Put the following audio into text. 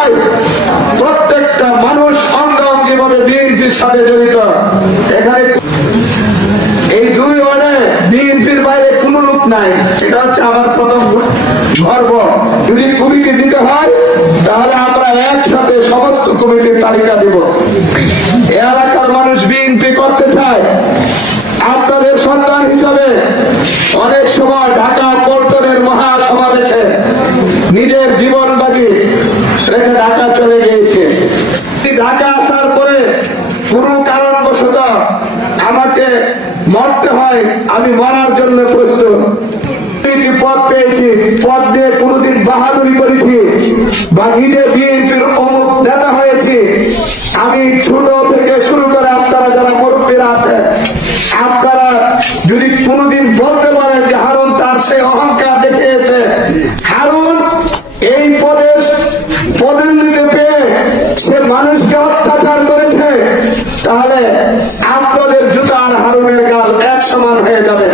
ভাই, প্রত্যেকটা মানুষ অঙ্গাঙ্গি ভাবে বিএনপির সাথে জড়িত। এখানে এই দুই ওয়ার্ডে বিএনপির বাইরে কোন লোক নাই, এটা হচ্ছে আমার প্রথম গর্ব। যদি কমিটি দিতে হয় তাহলে আমরা একসাথে সমস্ত কমিটির তালিকা দেব। এলাকার মানুষ বিএনপি করতে চায়। আপনাদের সন্তান হিসাবে অনেক সময় ঢাকা পল্টনের মহাসমাবেশে নিজের জীবন বাজি রেখে ঢাকা চলে গিয়েছে। ঢাকা আসার পরে পুরো কারণবশত আমাকে মরতে হয়, আমি মরার জন্য প্রস্তুত। পদ পেয়েছি, পদ দিয়ে কোনদিন বাহাদুরি করেছি বা নিজে বিএনপির অমুক নেতা হয়েছি। আমি ছোট থেকে শুরু করে আপনারা যারা মুরব্বীরা আছেন, আপনারা যদি কোনদিন বলতে পারেন যে হারুন তার সে অহংকার দেখিয়েছে, হারুন এই পদোন্নতি পেয়ে সে মানুষকে অত্যাচার করেছে, তাহলে আপনাদের জুতা আর হারুনের গাল এক সমান হয়ে যাবে।